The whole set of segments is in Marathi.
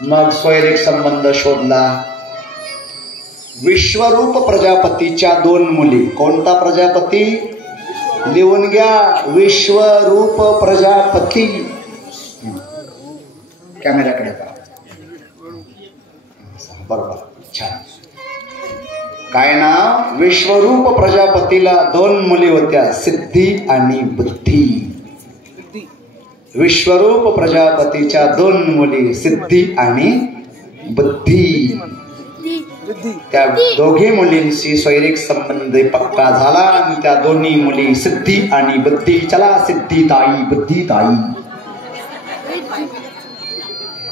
मग स्वैरिक संबंध शोधला. विश्वरूप प्रजापतीच्या 2 मुली. कोणता प्रजापती? लिहून घ्या, विश्वरूप प्रजापती. कॅमेऱ्याकडे पहा. बरोबर, छान. काय नाव? विश्वरूप प्रजापतीला 2 मुली होत्या, सिद्धी आणि बुद्धी. विश्वरूप प्रजापतीच्या 2 मुली, सिद्धी आणि बुद्धी. त्या दोघी मुलींशी स्वैरिक संबंध पक्का झाला आणि त्या दोन्ही मुली सिद्धी आणि बुद्धी. चला सिद्धी ताई, बुद्धी ताई.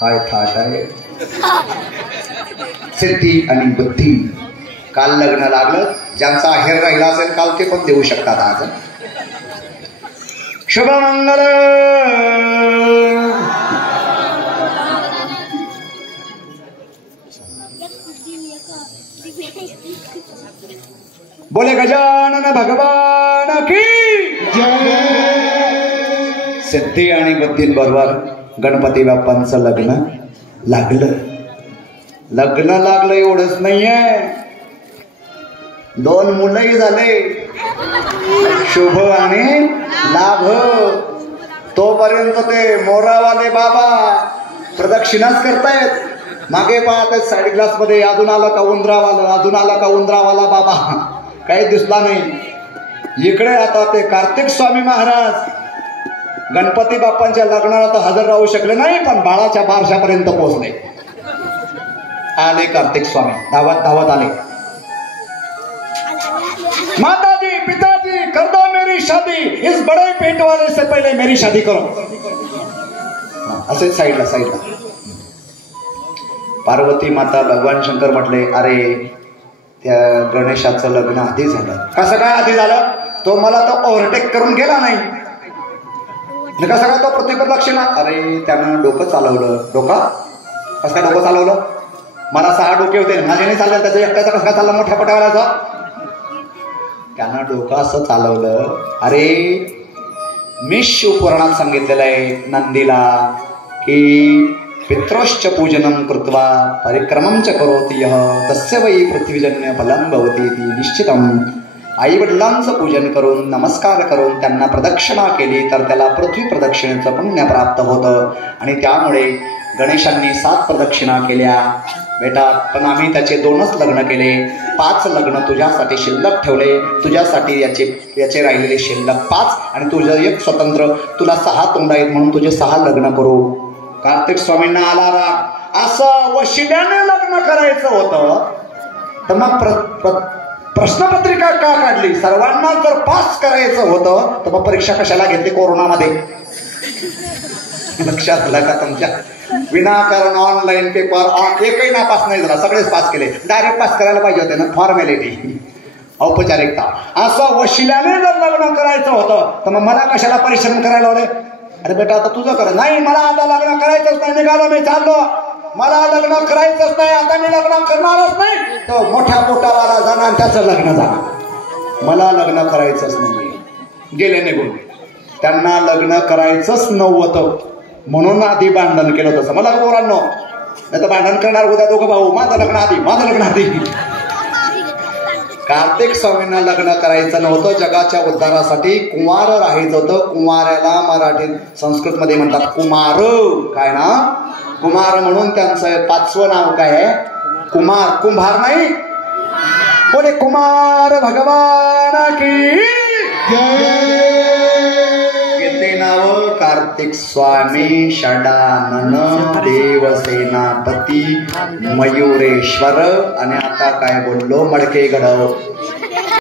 काय थाट आहे. सिद्धी आणि बुद्धी. काल लग्न लागलं. ज्यांचा आहेर राहिला असेल काल ते पण देऊ शकतात आज. शुभमंगल. बोले गजानन भगवान की जय. सिद्धी आणि बुद्धींबरोबर गणपती बाप्पांचं लग्न लागलं. लग्न लागलं एवढंच नाहीये, 2 मुलंही झाले. शुभ आणि लाभ. तोपर्यंत ते मोरावाले बाबा प्रदक्षिणाच करतायत. मागे पाहत साईड ग्लास मध्ये अजून आला का उंदरावाला, अजून आला का उंदरावाला बाबा. काही दिसला नाही. इकडे आता ते कार्तिक स्वामी महाराज गणपती बाप्पांच्या लग्नाला तर हजर राहू शकले नाही, पण बाळाच्या बारशापर्यंत पोहोचले. आले कार्तिक स्वामी, धावत धावत आले. माताजी, पिताजी, कर दो मेरी शादी, इस बड़े पेट वाले से पहले मेरी शादी करो. असे साईडला साईडला. पार्वती माता, भगवान शंकर म्हटले, अरे त्या गणेशाचं लग्न आधी झालं. कसं काय आधी झालं? तो मला तो ओव्हरटेक करून गेला नाही. कसं काय तो प्रतिप्रदक्षिणा? अरे त्यानं डोकं चालवलं. डोका कसं काय डोकं चालवलं? मला 6 डोके होते, माझे नाही चाललं. त्याच्या एकट्याचा कसं काय चालला मोठ्या पटावाल्याचा? त्यानं डोकं असं चालवलं. अरे मी शिवपुराणात सांगितलेलं आहे नंदीला की पित्रोश्च पूजनं कृत्वा परिक्रमं च करोति यः तस्य वै पृथ्वीजन्य फलं भवति इति निश्चितम्. आई वडिलांचं पूजन करून, नमस्कार करून त्यांना प्रदक्षिणा केली तर त्याला पृथ्वी प्रदक्षिणेचं पुण्य प्राप्त होतं. आणि त्यामुळे गणेशांनी 7 प्रदक्षिणा केल्या बेटा. पण आम्ही त्याचे 2च लग्न केले. 5 लग्न तुझ्यासाठी शिल्लक ठेवले. तुझ्यासाठी याचे राहिलेले शिल्लक 5 आणि तुझं 1 स्वतंत्र. तुला 6 तोंड आहेत म्हणून तुझे 6 लग्न करू. कार्तिक स्वामींना आला राग. असं वशिल्याने लग्न करायचं होतं तर मग प्रश्नपत्रिका का काढली? सर्वांना जर पास करायचं होतं तर मग परीक्षा कशाला घेतली कोरोनामध्ये? लक्षात आलं का तुमच्या? विनाकारण ऑनलाईन पेपर एकही नापास नाही झाला, सगळेच पास केले. डायरेक्ट पास करायला पाहिजे होते ना, फॉर्मॅलिटी, औपचारिकता. असं वशिल्याने जर लग्न करायचं होतं तर मग मला कशाला परिश्रम करायला होते? अरे बेटा आता तुझं कर. नाही मला आता लग्न करायचंच नाही, निघालो मी, चाललो. मला लग्न करायचंच नाही, आता मी लग्न करणारच नाही. तो मोठ्या पोटावाला जाणार, त्याचं लग्न जाणार. मला लग्न करायचंच नाही. गेले निघून. त्यांना लग्न करायचंच नव्हतं म्हणून आधी भांडण केलं होतं. मला पोरांनो, नाही तर भांडण करणार उद्या दोघं भाऊ. माझं लग्न आधी, माझं लग्न आधी. कार्तिक स्वामींना लग्न करायचं नव्हतं. जगाच्या उद्धारासाठी कुमार राहायचं होतं. कुमाराला मराठीत संस्कृतमध्ये म्हणतात कुमार. काय ना? कुमार. म्हणून त्यांचं 5वं नाव काय आहे? कुमार. कुंभार नाही. बोले कुमार भगवान की जय. येते नाव कार्तिक स्वामी, षडानन, देवसेनापती, मयुरेश्वर आणि आता काय बोललो, मडके गडव.